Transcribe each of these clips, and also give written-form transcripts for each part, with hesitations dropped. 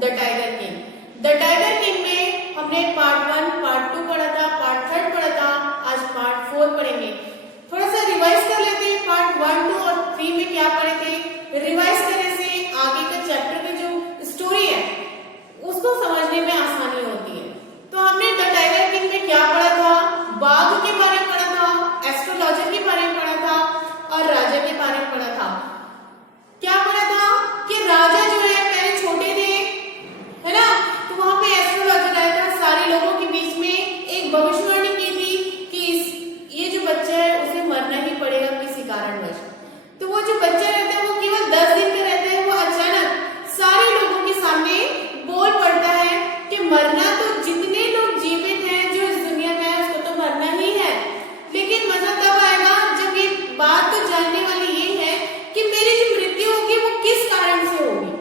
The tiger king. The tiger king में हमने part 1, part 2 पढ़ा था, पार्ट 3 पढ़ा था, आज पार्ट 4 पढ़ेंगे। थोड़ा सा रिवाइज कर लेते हैं, पार्ट 1, 2 और 3 में क्या पढ़े थे। रिवाइज करने से आगे का चैप्टर की जो स्टोरी है उसको समझने में आसानी होती है। तो हमने द टाइगर किंग में क्या पढ़ा था, बाघ के बारे में पढ़ा था, एस्ट्रोलॉजर के बारे में पढ़ा था और राजा के बारे में पढ़ा था। क्या पढ़ा था कि राजा जो है पहले छोटे थे, है ना, तो वहां पे एस्ट्रोलॉजर आया था, सारे लोगों के बीच में एक भविष्यवाणी की थी कि ये जो बच्चा है उसे मरना ही पड़ेगा किसी कारणवश। तो वो जो बच्चा रहता है वो केवल 10 दिन का रहता है, वो अचानक सारे लोगों के सामने बोल पड़ता है कि मरना तो जितने लोग जीवित हैं जो इस दुनिया में है उसको तो मरना ही है, लेकिन मजा तब आएगा जब ये बात तो जानने वाली ये है कि मेरी जो मृत्यु होगी वो किस कारण से होगी।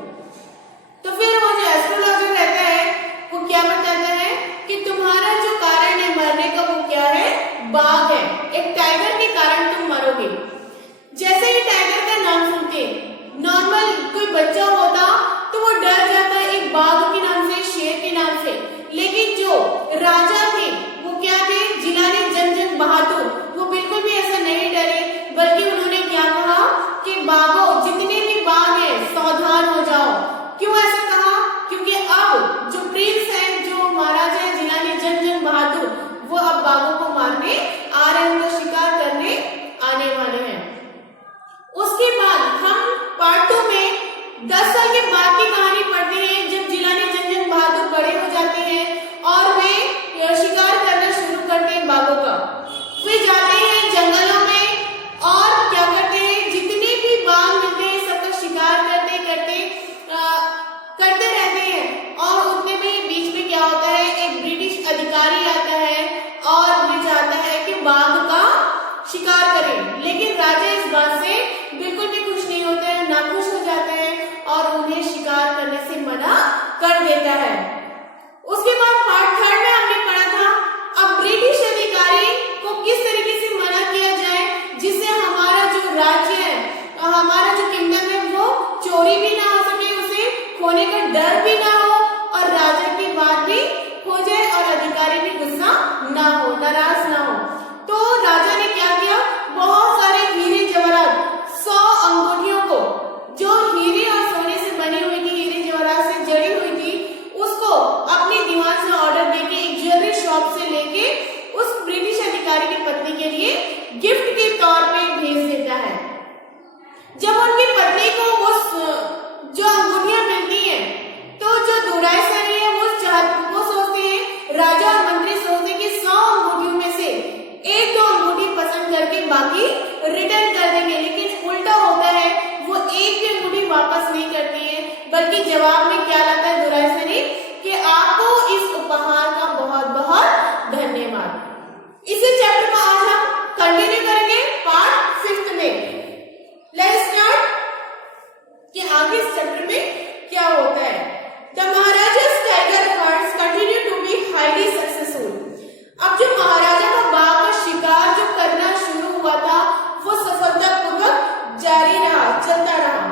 तो फिर वो जो एस्ट्रोलॉजर रहता है वो क्या बताता है कि तुम्हारा जो कारण है मरने का वो क्या है, बाघ है, एक टाइगर के कारण तुम मरोगे। जैसे ही टाइगर का नाम सुनते नॉर्मल कोई बच्चा होता तो वो डर जाता है एक बाघ के नाम से, शेर के नाम से, लेकिन जो राजा थे वो क्या थे, जिलानी जन बहादुर, वो बिल्कुल भी ऐसा नहीं डरे, बल्कि उन्होंने क्या कहा कि बाघों जितने भी बाघ हैं सावधान हो जाओ। क्यों ऐसा कहा, क्योंकि अब जो प्रिंस है, जो महाराजा है जिलानी जन बहादुर, वो अब बाघों को मारने आ रहे हैं, उनका शिकार करने आने वाले हैं। उसके बाद हम पार्ट 2 में 10 साल के बाद की कहानी पढ़ते हैं, जब जिलानी जन बहादुर बड़े हो जाते हैं और वे शिकार करना शुरू करते हैं बाघों का। वे जाते हैं जंगलों में और क्या करते हैं, जितने भी बाघ मिलते हैं सबका शिकार करते रहते हैं। और उतने में बीच में क्या होता है, एक ब्रिटिश अधिकारी आता है और वे चाहता है कि बाघ का शिकार करें, लेकिन राजा इस बात से बिल्कुल भी खुश नहीं होते हैं, नाखुश हो जाते हैं और उन्हें शिकार करने से मना कर देता है। उसके बाद पार्ट 3 में हमने पढ़ा था अब ब्रिटिश अधिकारी को किस तरीके से मना किया जाए जिससे हमारा जो राज्य है, हमारा जो किंगडम है वो चोरी भी ना हो सके, उसे खोने का डर भी ना हो और राजा की बात भी हो जाए और अधिकारी भी गुस्सा ना हो, नाराज ना हो। तो राजा ने क्या किया, बहुत सारे हीरे जवाहरात, 100 अंगूठियों को, जो हीरे और सोने से बनी हुई थी, हीरे जवाहरात से जड़ी हुई थी, उसको अपने दीवान से ऑर्डर देके एक ज्वेलरी शॉप से लेके उस ब्रिटिश अधिकारी की पत्नी के लिए गिफ्ट के तौर पे भेज देता है। जब उनकी पत्नी को वो जो अंगूठियां मिलती हैं तो जो दुरायसरी है वो सोचते हैं, राजा और मंत्री सोचते हैं कि 100 अंगूठियों में से 1-2 अंगूठी पसंद करके बाकी रिटर्न कर देंगे, लेकिन उल्टा होता है, वो एक भी अंगूठी वापस नहीं करती है, बल्कि जवाब में क्या लाता है दुरायसरी कि आपको इस उपहार का बहुत बहुत धन्यवाद। इसी चैप्टर को आज हम कंटिन्यू करेंगे पार्ट 5 में। लेट्स स्टार्ट कि आगे इस चैप्टर में क्या होता है। The maharaja's tiger hunts continue to be highly successful. अब जो महाराजा का बाघ का शिकार जो करना शुरू हुआ था वो सफलतापूर्वक जारी रहा, चलता रहा।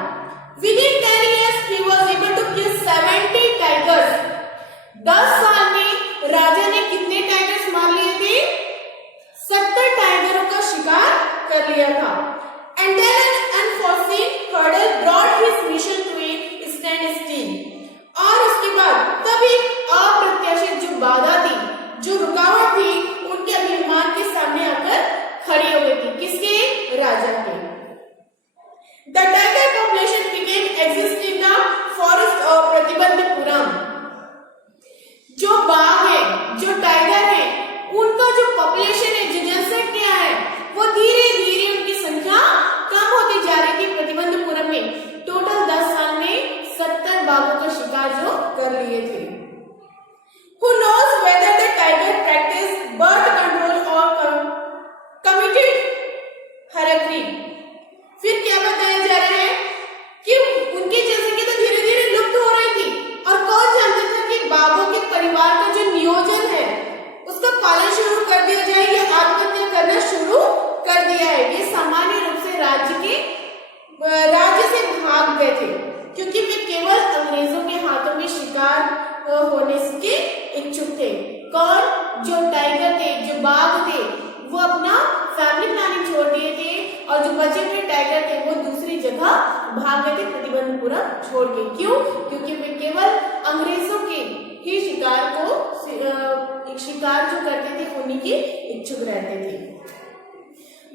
Within 10 years he was able to kill 70 tigers। 10 साल में राजा ने कितने टाइगर्स मार लिए थे, 70 टाइगरों का शिकार कर लिया था। And then an unforeseen hurdle brought his mission to a standstill। और उसके बाद तभी अप्रत्याशित जो बाधा थी, जो रुकावट थी, उनके अभिमान के सामने आकर खड़ी हो गई थी, किसके, राजा के। The tiger population began exist in the forest of Pratibandapuram. जो बाघ है, जो टाइगर है, उनका जो पॉपुलेशन है, जो जनसंख्या है, वो धीरे धीरे उनकी संख्या कम होती जा रही थी प्रतिबंधपुरम में। टोटल 10 साल में 70 बाघों का शिकार जो कर लिए थे। Who knows whether the tiger practiced birth control or committed heresy। फिर क्या बताया जा रहा है कि उनकी जनसंख्या तो धीरे धीरे लुप्त हो रही थी और कौन जानता था कि बाघों के परिवार का जो नियोजन है उसका पालन शुरू कर दिया जाए या आत्महत्या करना शुरू कर दिया है। ये सामान्य रूप से राज्य से भाग गए थे क्योंकि वे केवल अंग्रेजों के हाथों में शिकार होने के इच्छुक थे। कौन? जो टाइगर थे, जो बाघ थे, वो अपना फैमिली प्लानिंग छोड़ दिए थे और जो बचे हुए टाइगर थे वो दूसरी जगह भाग गए थे प्रतिबंधपुरम छोड़ के। क्यों? क्योंकि वे केवल अंग्रेजों के ही शिकार जो करते थे उन्हीं के इच्छुक रहते थे।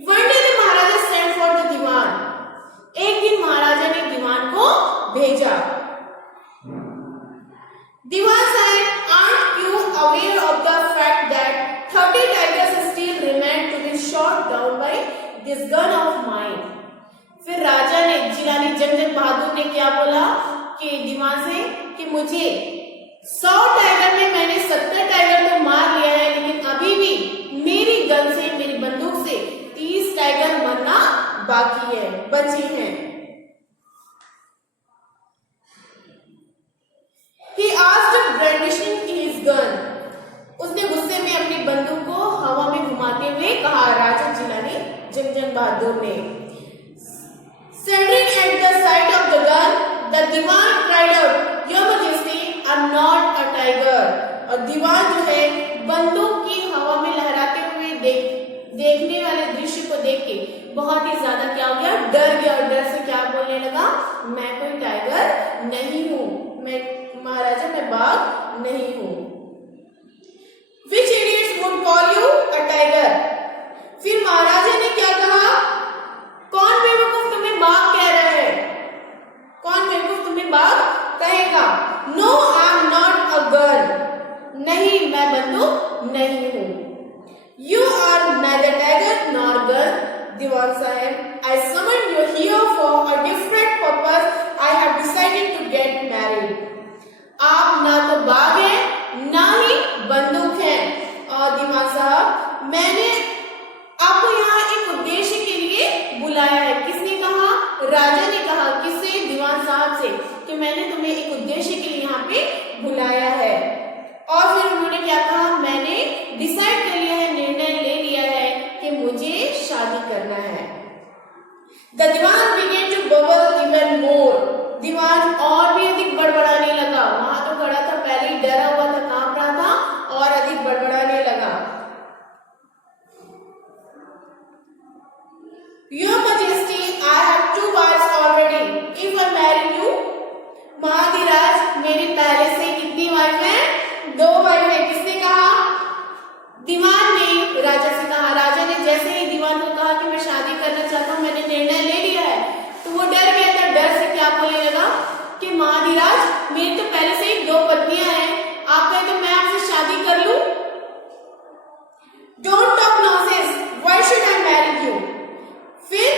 One day the Maharaja sent for the दीवान। एक दिन महाराजा ने दीवान को भेजा। दीवान said, aren't you aware of the fact that 30 tigers still remain to be shot down by this gun of mine? फिर राजा ने, जिलानी जंग बहादुर ने क्या बोला कि दीवान से कि मुझे 100 टाइगर में मैंने 70 टाइगर तो मार लिया है, लेकिन अभी भी मेरी गन से, मेरी बंदूक से 30 टाइगर मरना बाकी है, बचे हैं। He asked brandishing his gun। उसने गुस्से में अपनी बंदूक को हवा में घुमाते हुए कहा, राजा जिलानी जंग बहादुर ने। Standing at the side of the gun, the Diwan cried out, Your Majesty, I'm not a tiger। और दीवान जो है बंदूक की हवा में लहराते हुए देखने वाले दृश्य को देख के बहुत ही ज्यादा क्या हो गया, डर गया। और डर से क्या बोलने लगा, मैं कोई टाइगर नहीं हूं, मैं महाराजा, मैं बाघ नहीं हूं। Which idiots would call you a tiger? फिर महाराजा ने क्या कहा, कौन बेवकूफ तुम्हें बाघ कह रहा है? कौन बेवकूफ तुम्हें बाघ कहेगा? No, I am not a gun। नहीं, मैं बंदूक नहीं हूं। You are neither tiger nor gun, दीवान साहब। I summoned you here for a different purpose। I have decided to get married। आप ना तो बाघ हैं, ना ही बंदूक हैं। और दीवान साहब, मैंने आपको यहाँ एक उद्देश्य के लिए बुलाया है। किसने कहा? राजा ने कहा। किससे? दीवान साहब से, कि मैंने तुम्हें एक उद्देश्य के लिए यहाँ पे बुलाया है। और फिर उन्होंने क्या कहा, मैंने डिसाइड कर लिया है, निर्णय ले लिया है कि मुझे शादी करना है। The Diwan began to bubble even more। दीवान और भी अधिक बड़बड़ाने लगा। वहां तो खड़ा था, पहले ही डरा हुआ था, कांप रहा था, और अधिक बड़बड़ाने लगा। Your Majesty, I have 2 wives already। If I marry you, महाधिराज, मेरी पहले से कितनी वाइफ है? 2 वाइफ है। किसने कहा? दीवान ने राजा से कहा। राजा ने जैसे ही दीवान को कहा कि मैं शादी करना चाहता हूँ, मैंने निर्णय ले लिया है, तो वो डर गया था। डर से क्या बोलने लगा कि महाधिराज, मेरी तो पहले से ही 2 पत्नियां हैं, आप कहें तो मैं आपसे शादी कर लूं? Don't talk nonsense। Why should I marry you? फिर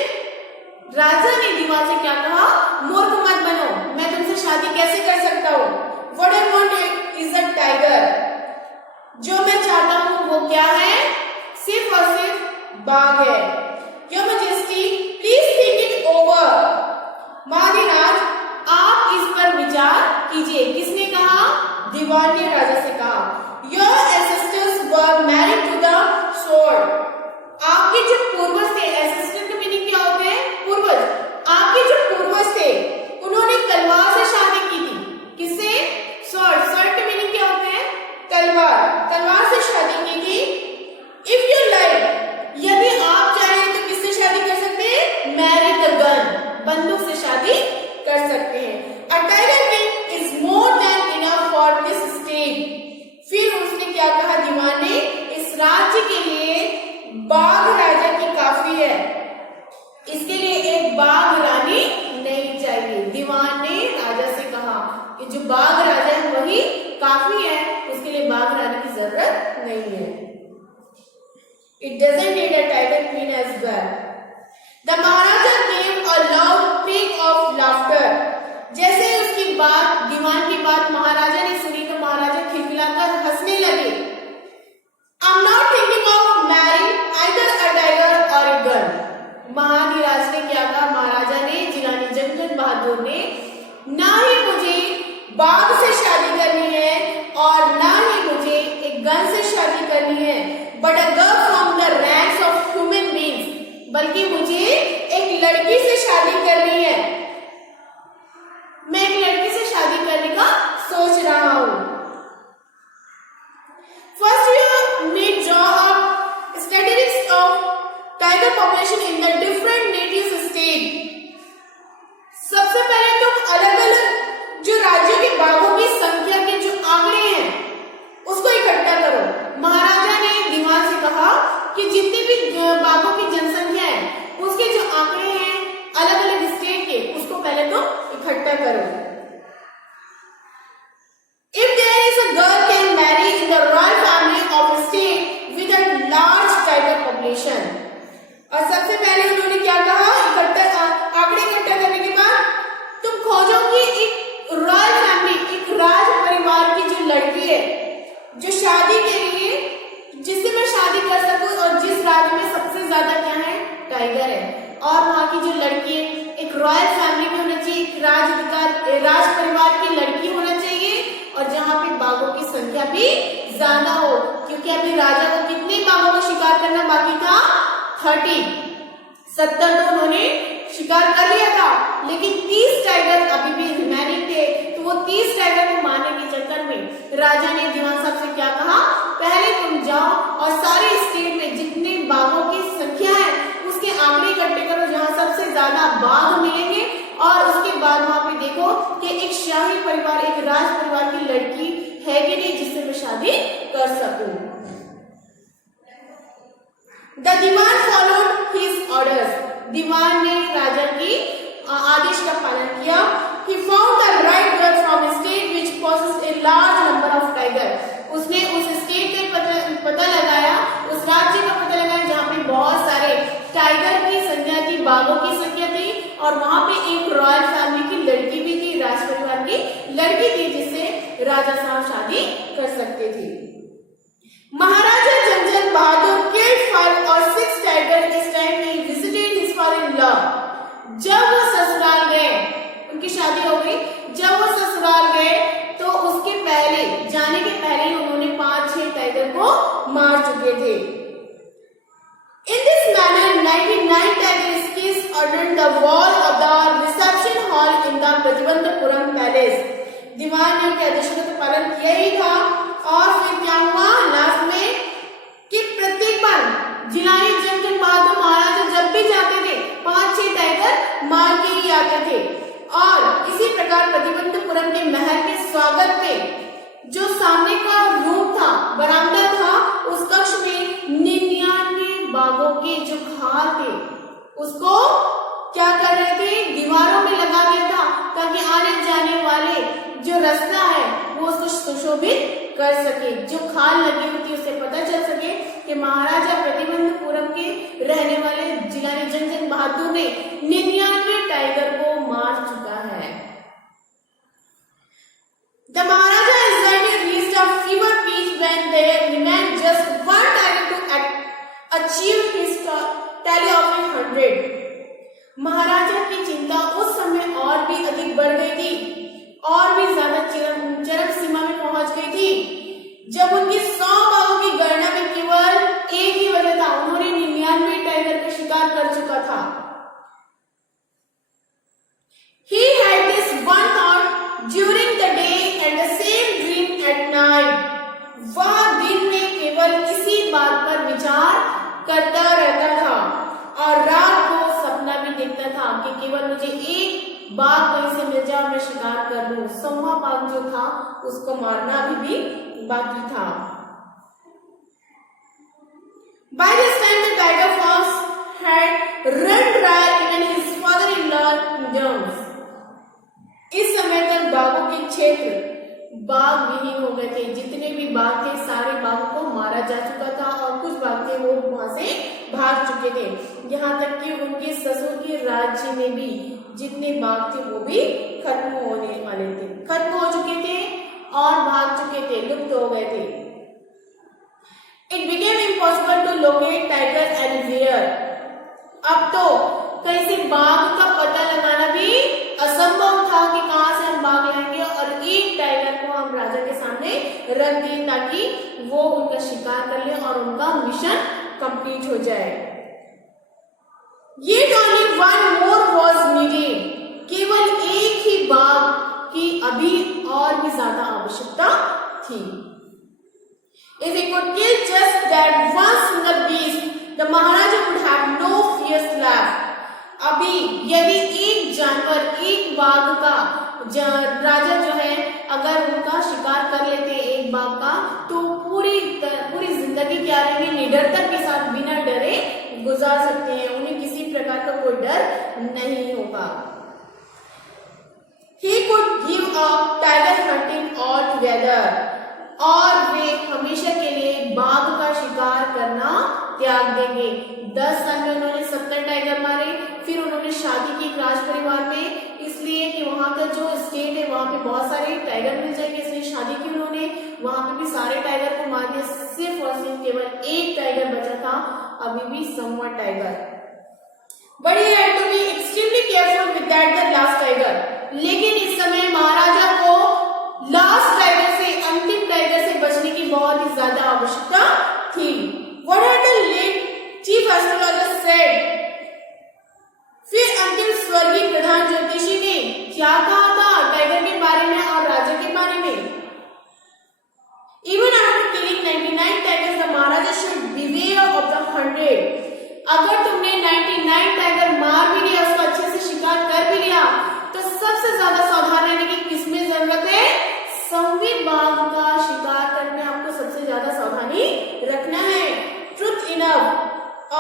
राजा ने दीवान से क्या कहा, मूर्ख मत बनो, मैं तुमसे शादी कैसे कर सकता हूँ? What I want is a tiger। जो मैं चाहता हूँ वो क्या है? सिर्फ और सिर्फ बाघ है। Your Majesty, please think it over। महाधिराज, आप इस पर विचार कीजिए। किसने कहा? दीवान ने राजा से कहा। Your ancestors were married to the sword। आपके जो पूर्वज थे, एंसेस्टर का मीनिंग क्या होते हैं? पूर्वज। आपके जो पूर्वज थे उन्होंने तलवार से शादी की थी। किससे? स्वॉर्ड। स्वॉर्ड का मीनिंग क्या होते हैं? तलवार। तलवार से शादी की थी। इफ यू लाइक, यदि आप चाहें तो किससे शादी कर सकते हैं? मैरी द गन, बंदूक से शादी कर सकते हैं। A tiger king is more than enough for this state. फिर उसने क्या कहा दीवान ने, इस राज्य के लिए बाघ राजा की काफी है, इसके लिए एक बाघ रानी नहीं चाहिए। दीवान ने राजा से कहा कि जो बाघ राजा है वही काफी है, उसके लिए बाघ रानी की जरूरत नहीं है। It doesn't need a tiger queen as well। The Maharaja gave a loud peal of laughter। जैसे उसकी बात, दीवान की बात महाराजा ने सुनी तो महाराजा खिलखिलाकर हंसने लगे। I'm not thinking of marrying either a tiger or a gun। महाधिराज ने क्या कहा? महाराजा ने, जिलानी जंग बहादुर ने, ना ही मुझे बाघ से शादी करनी है और ना ही मुझे एक गन से शादी करनी है, but a girl from the ranks of human beings। बल्कि मुझे एक लड़की से शादी करनी है। मैं पहले तो इकट्ठा करो। If there is a girl can marry in the royal family of a state with a large tiger population। और सबसे पहले उन्होंने क्या कहा, आंकड़े इकट्ठा करने के बाद तुम खोजो कि एक रॉयल फैमिली, एक राज परिवार की जो लड़की है जो शादी के लिए, जिससे मैं शादी कर सकूं और जिस राज्य में सबसे ज्यादा क्या है, टाइगर है, और वहां की जो लड़की है एक रॉयल फैमिली में होना चाहिए, एक राज परिवार की लड़की होना चाहिए, और जहां पे बाघों की संख्या भी ज्यादा हो, क्योंकि अभी राजा को कितने बाघों का शिकार करना बाकी था, 70 तो उन्होंने शिकार कर लिया था, लेकिन 30 टाइगर अभी भी रिमेनिंग थे। तो वो 30 टाइगर को मारने के चक्कर में राजा ने दीवान साहब से क्या कहा, पहले तुम जाओ और सारे स्टेट में जितने बाघों की संख्या है उसके आंकड़े इकट्ठे करो, जहां सबसे ज्यादा बाघ मिलेंगे, और उसके बाद वहां पे देखो कि एक शाही परिवार, एक राज परिवार की लड़की है कि नहीं जिससे मैं शादी कर सकूं। The Diwan followed his orders। दीवान ने राजा की आदेश का पालन किया। He found the right girl from a state which possessed a large number of tiger। उसने उस स्टेट का पता लगाया, उस राज्य का पता लगाया जहाँ पे बहुत सारे टाइगर की संख्या थी, बाघों की संख्या थी, और वहां पे एक रॉयल फैमिली की लड़की भी थी, राज परिवार की लड़की थी, जिससे राजा साहब शादी कर सकते थे। महाराजा जनजन बहादुर killed 5 or 6 टाइगर इस टाइम ही visited his father-in-law। जब वो ससुराल गए, उनकी शादी हो गई, जब वो ससुराल गए तो उसके पहले, जाने के पहले उन्होंने 5-6 टाइगर को मार चुके थे। In this manner 99 tigers killed under the wall of the reception hall in the Pratibandhapuram palace. दीवान ने उनके आदेशों का तो पालन किया ही था, और फिर क्या हुआ लास्ट में कि प्रत्येक बार जिलानी जनजन बहादुर महाराजा जब भी जाते थे 5-6 टाइगर मार के ही आते थे। और इसी प्रकार प्रतिबंधपुरम के महल के स्वागत में जो सामने का रूम था, बरामदा था, उस कक्ष में 99 बाघों के जो खाल थे उसको क्या कर रहे थे, दीवारों में लगा दिया था, ताकि आने जाने वाले जो रास्ता है वो उसको सुशोभित कर सके। जो खाल लगी हुई थी उससे पता चल सके कि महाराजा प्रतिबंधपुरम के रहने वाले जिलानी जनजन बहादुर ने 99 टाइगर को मार चुका है। The Maharaja anxiety reached a fever pitch when there remained just 1 tiger to achieve his tally of 100। महाराजा की चिंता उस समय और भी अधिक बढ़ गई थी, और भी ज्यादा चरम सीमा में पहुंच गई थी, जब उनकी 100 बाघों की गणना में केवल एक ही वजह था, उन्होंने 99 टाइगर का शिकार कर चुका था। He had this one thought during the day and the same dream at night। वह दिन में केवल इसी बात पर विचार करता रहता था, और रात को सपना भी देखता था कि केवल मुझे एक बाघ कहीं से मिल जाए, मैं शिकार कर लूं। 100वां बाघ जो था उसको मारना अभी भी बाकी था। By this time the tiger forms had run dry even his father-in-law Jones। इस समय तक बाघों के क्षेत्र बाघ विहीन हो गए थे, जितने भी बाघ थे सारे बाघों को मारा जा चुका था, और कुछ बाघ थे वो वहां से भाग चुके थे। यहाँ तक कि उनके ससुर के राज्य में भी जितने बाघ थे वो भी खत्म होने वाले थे, खत्म हो चुके थे और भाग चुके थे, लुप्त हो गए थे। It became impossible to locate tiger anywhere। अब तो कहीं से बाघ का पता लगाना भी असंभव था कि कहां से हम बाघ लाएंगे, और एक टाइगर को हम राजा के सामने रख दें ताकि वो उनका शिकार कर ले और उनका मिशन कंप्लीट हो जाए। Yet only one more was needed। केवल एक ही बाघ की अभी और भी ज्यादा आवश्यकता थी। If he could kill just that one single beast, the Maharaja would have no fears left। अभी यदि एक जानवर, एक बाघ का राजा जो है अगर उनका शिकार कर लेते हैं एक बाघ का, तो पूरी जिंदगी क्या रहेंगे, निडरता के साथ बिना डरे गुजार सकते हैं, उन्हें किसी प्रकार का कोई डर नहीं होगा। He could give up tiger hunting altogether. और वे हमेशा के लिए बाघ का शिकार करना त्याग देंगे। 10 साल में उन्होंने 70 टाइगर मारे। फिर उन्होंने शादी की एक राज परिवार में, इसलिए कि वहां का जो स्टेट है वहां पे बहुत सारे टाइगर मिल जाएंगे, इसलिए शादी की उन्होंने। वहां पे भी सारे टाइगर को मार दिया, सिर्फ और सिर्फ केवल एक टाइगर बचा था, अभी भी समवा tiger. But he had to be extremely careful with that the last tiger. लेकिन इस समय महाराजा को लास्ट टाइगर से, अंतिम टाइगर से बचने की बहुत ही ज्यादा आवश्यकता थी। What had the late chief astrologer said? फिर अंतिम स्वर्गीय प्रधान ज्योतिषी ने क्या कहा था टाइगर के बारे में और राजा के बारे में? Even after killing 99 tigers, the Maharaja should beware of the 100. अगर तुमने 99 टाइगर मार भी लिया, उसका अच्छे से शिकार कर भी लिया, तो सबसे ज्यादा सावधान रहने की किसमें जरूरत है? संवी बाघ का शिकार करने में आपको सबसे ज्यादा सावधानी रखना है। ट्रुथ इनफ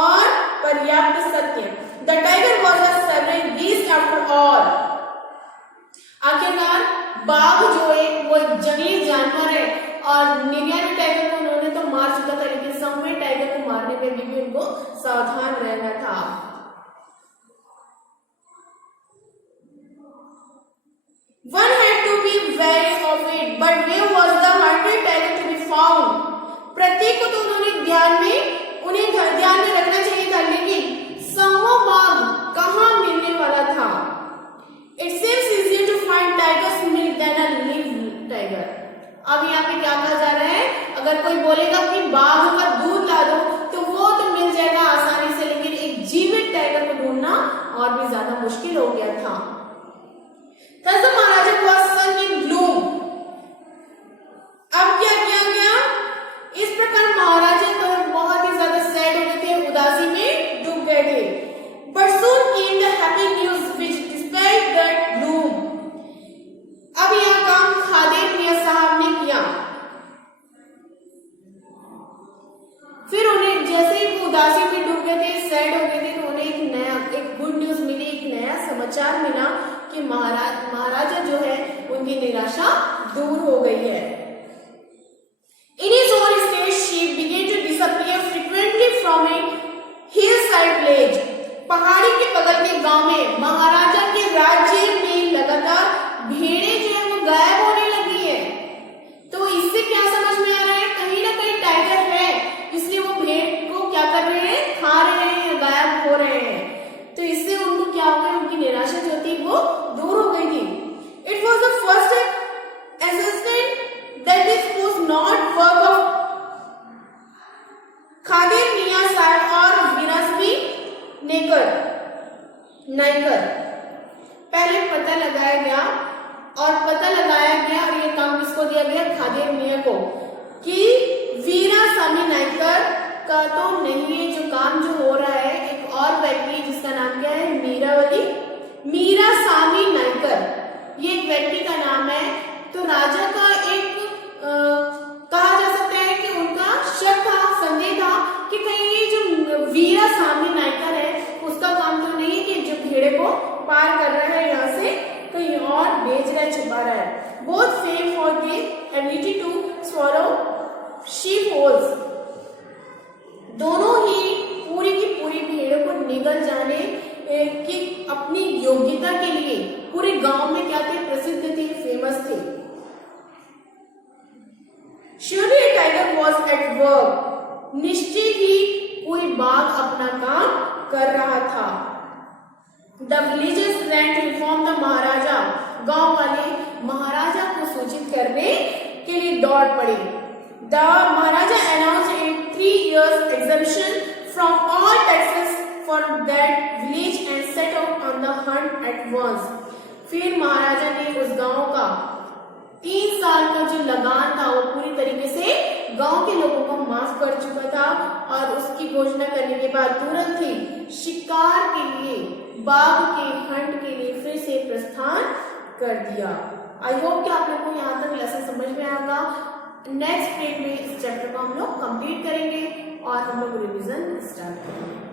और पर्याप्त सत्य। The tiger was a sovereign beast after all. आखिरकार बाघ जो है वो जंगली जानवर है और 99 टाइगर को उन्होंने तो मार चुका था, लेकिन संवे टाइगर को मारने में भी उनको सावधान रहना था। One had to be wary of it, but where was the 100 tiger to be found? प्रत्येक को तो उन्हें ध्यान में रखना चाहिए था, लेकिन समवा बाघ कहाँ मिलने वाला था? It seems easier to find tiger's milk than a live tiger. अब यहाँ पे क्या कहा जा रहा है? अगर कोई बोलेगा कि बाघ का दूध ला दो, तो वो तो मिल जाएगा आसानी से, लेकिन एक जीवित टाइगर को ढूंढना और भी ज्यादा मुश्किल हो गया था। Thus the Maharaja was sunk in gloom. अब क्या किया गया? इस प्रकार महाराजा तो बहुत ही ज्यादा सैड हो गए थे, उदासी में डूब गए थे। But soon came the happy news which dispelled that gloom. अब यह काम खादेर मियां साहब ने किया। फिर उन्हें जैसे ही उदासी में डूब गए थे, सैड हो गए थे, तो उन्हें एक गुड न्यूज मिली, एक नया समाचार मिला कि महाराजा जो है उनकी निराशा दूर हो गई है। In his own state, sheep began to disappear frequently from a hillside village. पहाड़ी के बगल के गांव में महाराजा के राज्य में लगातार भेड़ें जो है वो गायब होने लगी है। तो इससे क्या समझ में आ रहा है? कहीं ना कहीं टाइगर है, इसलिए वो भेड़ को क्या कर रहे हैं? खा रहे हैं या गायब हो रहे हैं। तो इससे उनको क्या हो गया? उनकी निराशा जो थी वो दूर हो गई थी। It was the first assessment that this was not work of Khader मियां साहब और विरासमी नाइकर। पहले पता लगाया गया और ये काम किसको दिया गया? खादेर मियां को, कि वीरास्वामी नाइकर का तो नहीं है जो काम जो हो रहा है, एक और व्यक्ति जिसका नाम क्या है? मीरास्वामी नाइकर, ये एक व्यक्ति का नाम है। तो राजा का एक कहा जा सकता है कि उनका शक था, संदेह था कि कहीं ये जो वीरास्वामी नाइकर है उसका काम तो नहीं है कि जो भेड़े को पार कर रहा है यहाँ से कहीं और बेच रहा है, छुपा रहा है। Both fame for their ability to swallow sheep holes, दोनों ही पूरी की पूरी भेड़ों को निगल जाने की अपनी योग्यता के लिए पूरे गांव में क्या थे? प्रसिद्ध थे, फेमस थे। Surely a tiger was at work. निश्चय ही कोई बाघ अपना काम कर रहा था। The villagers ran to inform the महाराजा, गांव वाले महाराजा को सूचित करने के लिए दौड़ पड़े। The Maharaja announced a 3 years exemption from all taxes for that village and set out on the hunt at once. फिर महाराजा ने उस गांव का 3 साल का जो लगान था वो पूरी तरीके से गांव के लोगों को माफ कर चुका था और उसकी घोषणा करने के बाद तुरंत ही शिकार के लिए, बाघ के हंट के लिए फिर से प्रस्थान कर दिया। आई होप कि आप लोग को यहाँ तक लेसन समझ में आएगा। नेक्स्ट पीरियड में इस चैप्टर को हम लोग कंप्लीट करेंगे और हम लोग रिवीजन स्टार्ट करेंगे।